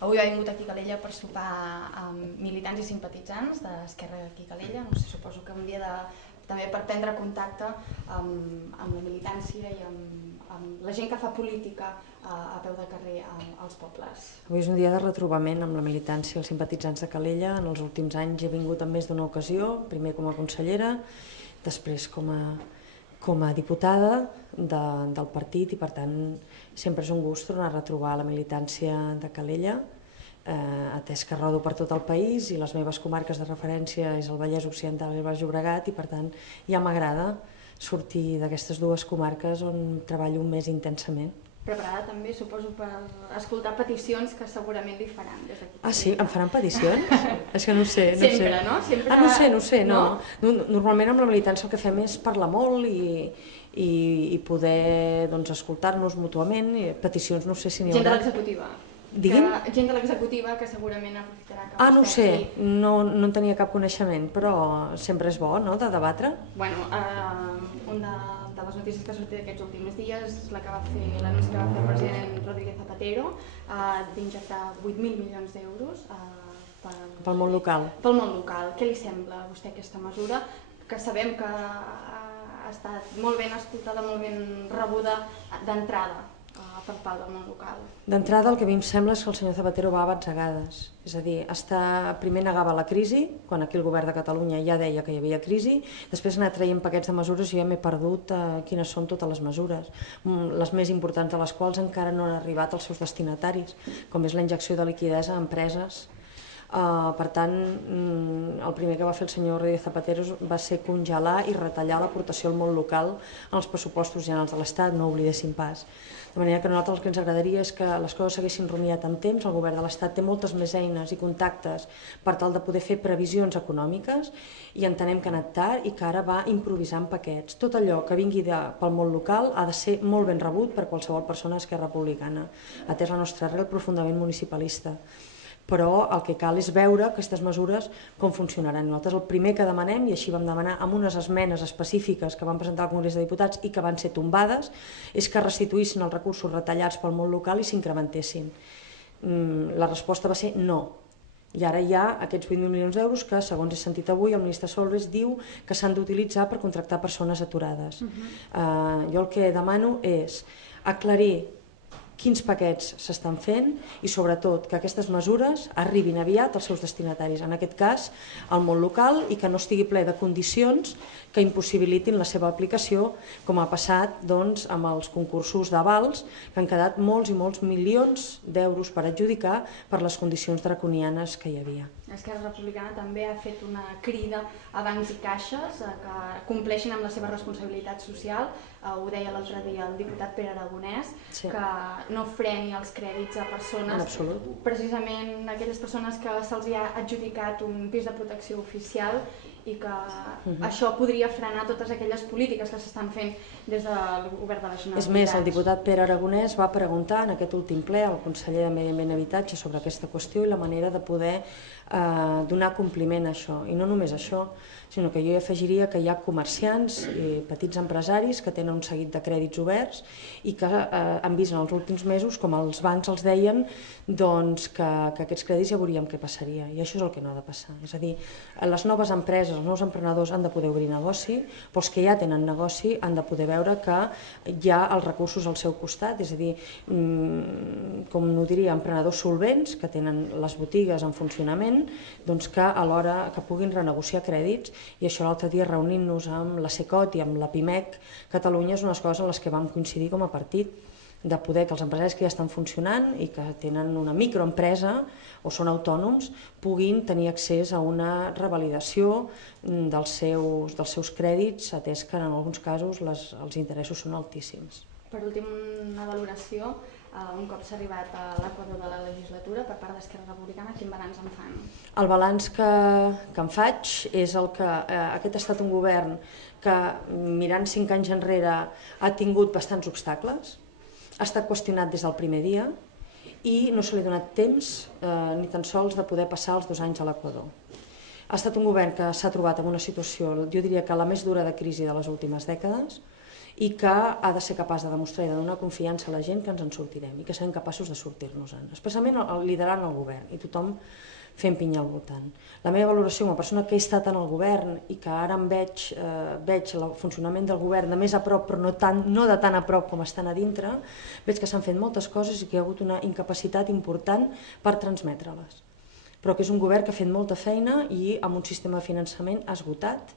Avui ha vingut aquí a Calella per sopar amb militants i simpatitzants d'Esquerra aquí a Calella. No sé, suposo que un dia també per prendre contacte amb la militància i amb la gent que fa política a peu de carrer als pobles. Avui és un dia de retrobament amb la militància i els simpatitzants de Calella. En els últims anys he vingut en més d'una ocasió, primer com a consellera, després com a diputada del partit, i per tant sempre és un gust tornar a retrobar la militància de Calella, atès que rodo per tot el país i les meves comarques de referència és el Vallès Occidental i el Baix Llobregat, i per tant ja m'agrada sortir d'aquestes dues comarques on treballo més intensament. Preparada també, suposo, per escoltar peticions que segurament li faran des d'aquí. Ah, sí? Em faran peticions? És que no ho sé. Sempre, no? Sempre... Ah, no sé, no. Normalment amb la militància el que fem és parlar molt i poder escoltar-nos mútuament. Peticions no sé si n'hi haurà. Gent de l'executiva. Digui'm? Gent de l'executiva que segurament aprofitarà que no ho sé, no en tenia cap coneixement, però sempre és bo, no?, de debatre. Bueno, una de les notícies que ha sortit aquests últims dies és l'anunci que va fer el president Rodríguez Zapatero d'injectar 8.000 milions d'euros pel món local. Pel món local. Què li sembla a vostè aquesta mesura, que sabem que ha estat molt ben escoltada, molt ben rebuda d'entrada per part del món local? D'entrada el que a mi em sembla és que el senyor Zapatero va a batzegades, és a dir, primer negava la crisi, quan aquí el govern de Catalunya ja deia que hi havia crisi, després ha anat traient paquets de mesures i ja m'he perdut quines són totes les mesures, les més importants de les quals encara no han arribat als seus destinataris, com és la injecció de liquiditat a empreses. Per tant, el primer que va fer el senyor Rodríguez Zapatero va ser congelar i retallar l'aportació al món local en els pressupostos generals de l'Estat, no ho oblidéssim pas. De manera que a nosaltres el que ens agradaria és que les coses s'haguessin rumiat amb temps. El govern de l'Estat té moltes més eines i contactes per tal de poder fer previsions econòmiques i entenem que ha anat tard i que ara va improvisant paquets. Tot allò que vingui pel món local ha de ser molt ben rebut per qualsevol persona d'Esquerra Republicana, atès la nostra arrel profundament municipalista. Però el que cal és veure aquestes mesures com funcionaran. Nosaltres el primer que demanem, i així vam demanar amb unes esmenes específiques que vam presentar al Congrés de Diputats i que van ser tombades, és que restituïssin els recursos retallats pel món local i s'incrementessin. La resposta va ser no. I ara hi ha aquests 8.000 milions d'euros que, segons he sentit avui, el ministre Solbes diu que s'han d'utilitzar per contractar persones aturades. Jo el que demano és aclarir quins paquets s'estan fent i sobretot que aquestes mesures arribin aviat als seus destinataris, en aquest cas al món local, i que no estigui ple de condicions que impossibilitin la seva aplicació, com ha passat amb els concursos d'avals, que han quedat molts i molts milions d'euros per adjudicar per les condicions draconianes que hi havia. Esquerra Republicana també ha fet una crida a bancs i caixes que compleixin amb la seva responsabilitat social. Ho deia l'altre dia el diputat Pere Aragonès, que no freni els crèdits a persones, precisament aquelles persones que se'ls ha adjudicat un pis de protecció oficial, i que això podria frenar totes aquelles polítiques que s'estan fent des del govern de la Generalitat. És més, el diputat Pere Aragonès va preguntar en aquest últim ple al conseller de Medi Ambient i Habitatge sobre aquesta qüestió i la manera de poder donar compliment a això. I no només això, sinó que jo hi afegiria que hi ha comerciants i petits empresaris que tenen un seguit de crèdits oberts i que han vist en els últims mesos com els bancs els deien que aquests crèdits ja veuríem què passaria, i això és el que no ha de passar. És a dir, les noves empreses, els nous emprenedors han de poder obrir negoci, però els que ja tenen negoci han de poder veure que hi ha els recursos al seu costat, és a dir, com no diria, emprenedors solvents que tenen les botigues en funcionament, que alhora que puguin renegociar crèdits. I això l'altre dia, reunint-nos amb la SECOT i amb la PIMEC Catalunya, és unes coses en les que vam coincidir com a partit, de poder que els empresaris que ja estan funcionant i que tenen una microempresa o són autònoms puguin tenir accés a una revalidació dels seus crèdits, atès que en alguns casos els interessos són altíssims. Per últim, una valoració. Un cop s'ha arribat a l'equador de la legislatura, per part d'Esquerra Republicana, quin balanç en fan? El balanç que en faig és el que aquest ha estat un govern que, mirant 5 anys enrere, ha tingut bastants obstacles, ha estat qüestionat des del primer dia i no se li ha donat temps ni tan sols de poder passar els 2 anys a l'equador. Ha estat un govern que s'ha trobat en una situació, jo diria que la més dura de crisi de les últimes dècades, i que ha de ser capaç de demostrar i de donar confiança a la gent que ens en sortirem i que serem capaços de sortir-nos-en, especialment liderant el govern i tothom fent pinya al voltant. La meva valoració com a persona que he estat en el govern i que ara em veig el funcionament del govern de més a prop, però no de tan a prop com estan a dintre, veig que s'han fet moltes coses i que hi ha hagut una incapacitat important per transmetre-les. Però que és un govern que ha fet molta feina i amb un sistema de finançament esgotat,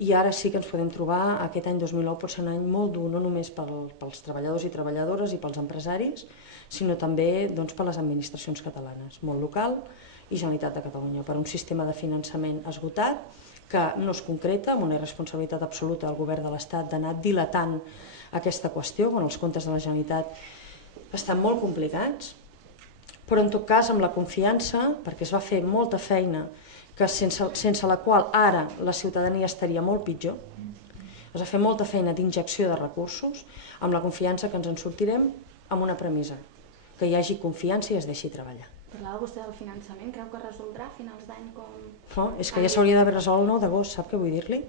i ara sí que ens podem trobar, aquest any 2009 pot ser un any molt dur, no només pels treballadors i treballadores i pels empresaris, sinó també per les administracions catalanes, món local i Generalitat de Catalunya, per un sistema de finançament esgotat que no es concreta, amb una irresponsabilitat absoluta del govern de l'Estat d'anar dilatant aquesta qüestió, quan els comptes de la Generalitat estan molt complicats, però en tot cas amb la confiança, perquè es va fer molta feina que sense la qual ara la ciutadania estaria molt pitjor, es va fer molta feina d'injecció de recursos, amb la confiança que ens en sortirem amb una premissa, que hi hagi confiança i es deixi treballar. Parlava vostè del finançament, creu que es resoldrà a finals d'any com... No, és que ja s'hauria d'haver resolt el 9 d'agost, sap què vull dir-li?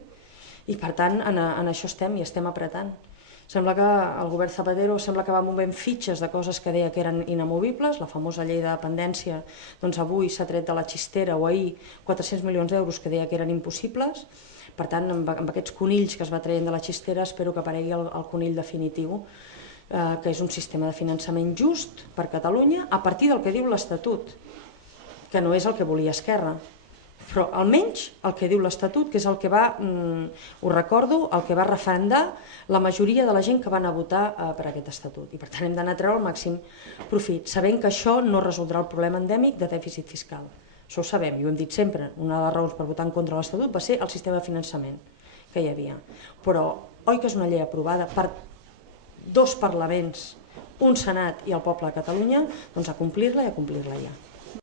I per tant, en això estem i estem apretant. Sembla que el govern Zapatero va movent fitxes de coses que deia que eren inamovibles, la famosa llei de dependència, doncs avui s'ha tret de la xistera, o ahir 400 milions d'euros que deia que eren impossibles. Per tant, amb aquests conills que es va traient de la xistera, espero que aparegui el conill definitiu, que és un sistema de finançament just per Catalunya a partir del que diu l'Estatut, que no és el que volia Esquerra, però almenys el que diu l'Estatut, que és el que va, ho recordo, el que va referendar la majoria de la gent que van a votar per aquest Estatut. I per tant hem d'anar a treure el màxim profit, sabent que això no resoldrà el problema endèmic de dèficit fiscal. Això ho sabem i ho hem dit sempre, una de les raons per votar en contra de l'Estatut va ser el sistema de finançament que hi havia. Però oi que és una llei aprovada per dos parlaments, un Senat i el poble de Catalunya, doncs a complir-la i a complir-la ja.